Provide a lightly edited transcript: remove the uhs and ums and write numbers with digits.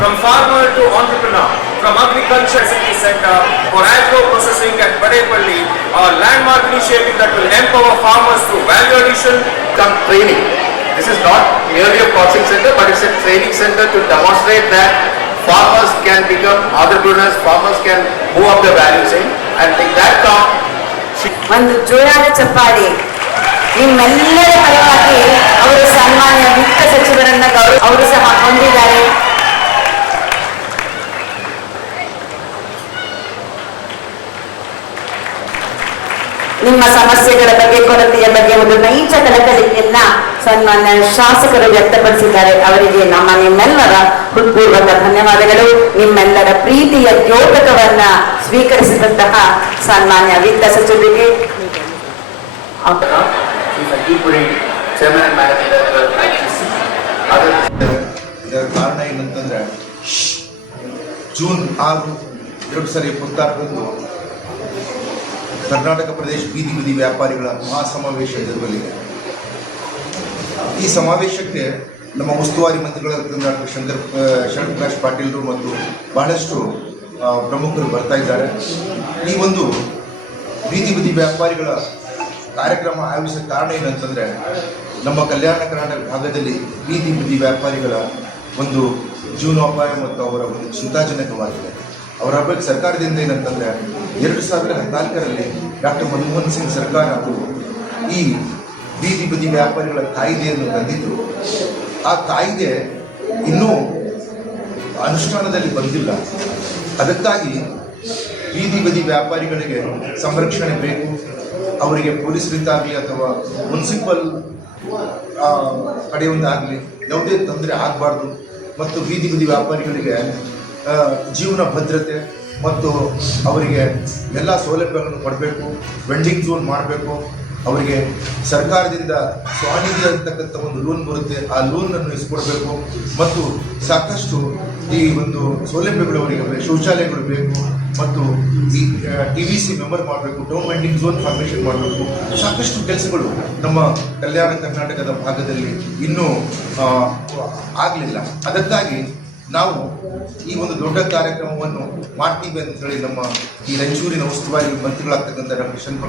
from farmer to entrepreneur, from agriculture city center for agro processing at Padepalli, a landmark initiative that will empower farmers through value addition. Some training. This is not merely a processing center, but it's a training center to demonstrate that farmers can become entrepreneurs, farmers can move up the value chain, and in that count, ಒಂದು ಜೋರಾದ ಚಪ್ಪಾಳೆ ನಿಮ್ಮೆಲ್ಲರ ಪರವಾಗಿ ಅವರು ಸನ್ಮಾನ್ಯ ವಿತ್ತ ಸಚಿವರನ್ನ ಅವರು ಸಹ ಹೊಂದಿದ್ದಾರೆ. ನಿಮ್ಮ ಸಮಸ್ಯೆಗಳ ಬಗ್ಗೆ, ಕೊರತೆಯ ಬಗ್ಗೆ ಒಂದು ನೈಜ ಕಳಕಳಿಯನ್ನ ಸನ್ಮಾನ್ಯ ಶಾಸಕರು ವ್ಯಕ್ತಪಡಿಸಿದ್ದಾರೆ. ಅವರಿಗೆ ನಿಮ್ಮೆಲ್ಲರ ಹೃತ್ಪೂರ್ವಕ ಧನ್ಯವಾದಗಳು. ನಿಮ್ಮೆಲ್ಲರ ಪ್ರೀತಿಯ ದ್ಯೋತಕವನ್ನ ಸ್ವೀಕರಿಸಿದಂತಹ ಸನ್ಮಾನ್ಯ ವಿತ್ತ ಸಚಿವರಿಗೆ ಇದರ ಕಾರಣ ಏನಂತಂದ್ರೆ ಜೂನ್ 6, 2026ರಂದು ಕರ್ನಾಟಕ ಪ್ರದೇಶ ಬೀದಿ ಬದಿ ವ್ಯಾಪಾರಿಗಳ ಮಹಾಸಮಾವೇಶ ಜರುಗಲಿದೆ. ಈ ಸಮಾವೇಶಕ್ಕೆ ನಮ್ಮ ಉಸ್ತುವಾರಿ ಮಂತ್ರಿಗಳಾದ ಡಾಕ್ಟರ್ ಶರಣಪ್ರಕಾಶ್ ಪಾಟೀಲ್ರು ಮತ್ತು ಬಹಳಷ್ಟು ಪ್ರಮುಖರು ಬರ್ತಾ ಇದ್ದಾರೆ. ಈ ಒಂದು ಬೀದಿ ಬದಿ ವ್ಯಾಪಾರಿಗಳ ಕಾರ್ಯಕ್ರಮ ಆಯೋಜಿಸೋ ಕಾರಣ ಏನಂತಂದರೆ, ನಮ್ಮ ಕಲ್ಯಾಣ ಕರ್ನಾಟಕ ಭಾಗದಲ್ಲಿ ಬೀದಿ ಬದಿ ವ್ಯಾಪಾರಿಗಳ ಒಂದು ಜೀವನೋಪಾಯ ಮತ್ತು ಅವರ ಒಂದು ಚಿಂತಾಜನಕವಾಗಿದೆ. ಅವರ ಬಗ್ಗೆ ಸರ್ಕಾರದಿಂದ ಏನಂತಂದರೆ 2014ರಲ್ಲಿ ಡಾಕ್ಟರ್ ಮನಮೋಹನ್ ಸಿಂಗ್ ಸರ್ಕಾರ ಅವರು ಈ ಬೀದಿ ಬದಿ ವ್ಯಾಪಾರಿಗಳ ಕಾಯ್ದೆಯನ್ನು ತಂದಿದ್ದರು. ಆ ಕಾಯ್ದೆ ಇನ್ನೂ ಅನುಷ್ಠಾನದಲ್ಲಿ ಬಂದಿಲ್ಲ. ಅದಕ್ಕಾಗಿ ಬೀದಿ ಬದಿ ವ್ಯಾಪಾರಿಗಳಿಗೆ ಸಂರಕ್ಷಣೆ ಬೇಕು. ಅವರಿಗೆ ಪೊಲೀಸರಿಂದಾಗಲಿ ಅಥವಾ ಮುನ್ಸಿಪಲ್ ಕಡೆಯಿಂದಾಗಲಿ ಯಾವುದೇ ತೊಂದರೆ ಆಗಬಾರ್ದು ಮತ್ತು ಬೀದಿ ಬದಿ ವ್ಯಾಪಾರಿಗಳಿಗೆ ಜೀವನ ಭದ್ರತೆ ಮತ್ತು ಅವರಿಗೆ ಎಲ್ಲ ಸೌಲಭ್ಯಗಳನ್ನು ಕೊಡಬೇಕು. ವೆಂಡಿಂಗ್ ಝೋನ್ ಮಾಡಬೇಕು. ಅವರಿಗೆ ಸರ್ಕಾರದಿಂದ ಸ್ವಾನಿಧಿ ಅಂತಕ್ಕಂಥ ಒಂದು ಲೋನ್ ಬರುತ್ತೆ, ಆ ಲೋನನ್ನು ಇಸ್ಕೊಡ್ಬೇಕು ಮತ್ತು ಸಾಕಷ್ಟು ಈ ಒಂದು ಸೌಲಭ್ಯಗಳು ಅವರಿಗೆ ಶೌಚಾಲಯಗಳು ಬೇಕು ಮತ್ತು ಈ TVC ಮೆಂಬರ್ ಮಾಡಬೇಕು, ಟೌನ್ ವೆಂಡಿಂಗ್ ಝೋನ್ ಫಾರ್ಮೇಷನ್ ಮಾಡಬೇಕು. ಸಾಕಷ್ಟು ಕೆಲಸಗಳು ನಮ್ಮ ಕಲ್ಯಾಣ ಕರ್ನಾಟಕದ ಭಾಗದಲ್ಲಿ ಇನ್ನೂ ಆಗಲಿಲ್ಲ. ಅದಕ್ಕಾಗಿ ನಾವು ಈ ಒಂದು ದೊಡ್ಡ ಕಾರ್ಯಕ್ರಮವನ್ನು ಮಾಡ್ತೀವಿ ಅಂತ ಹೇಳಿ ನಮ್ಮ ಈ ರಾಯಚೂರಿನ ಉಸ್ತುವಾರಿ ಮಂತ್ರಿಗಳಾಗ್ತಕ್ಕಂಥ ಡಾಕ್ಟರ್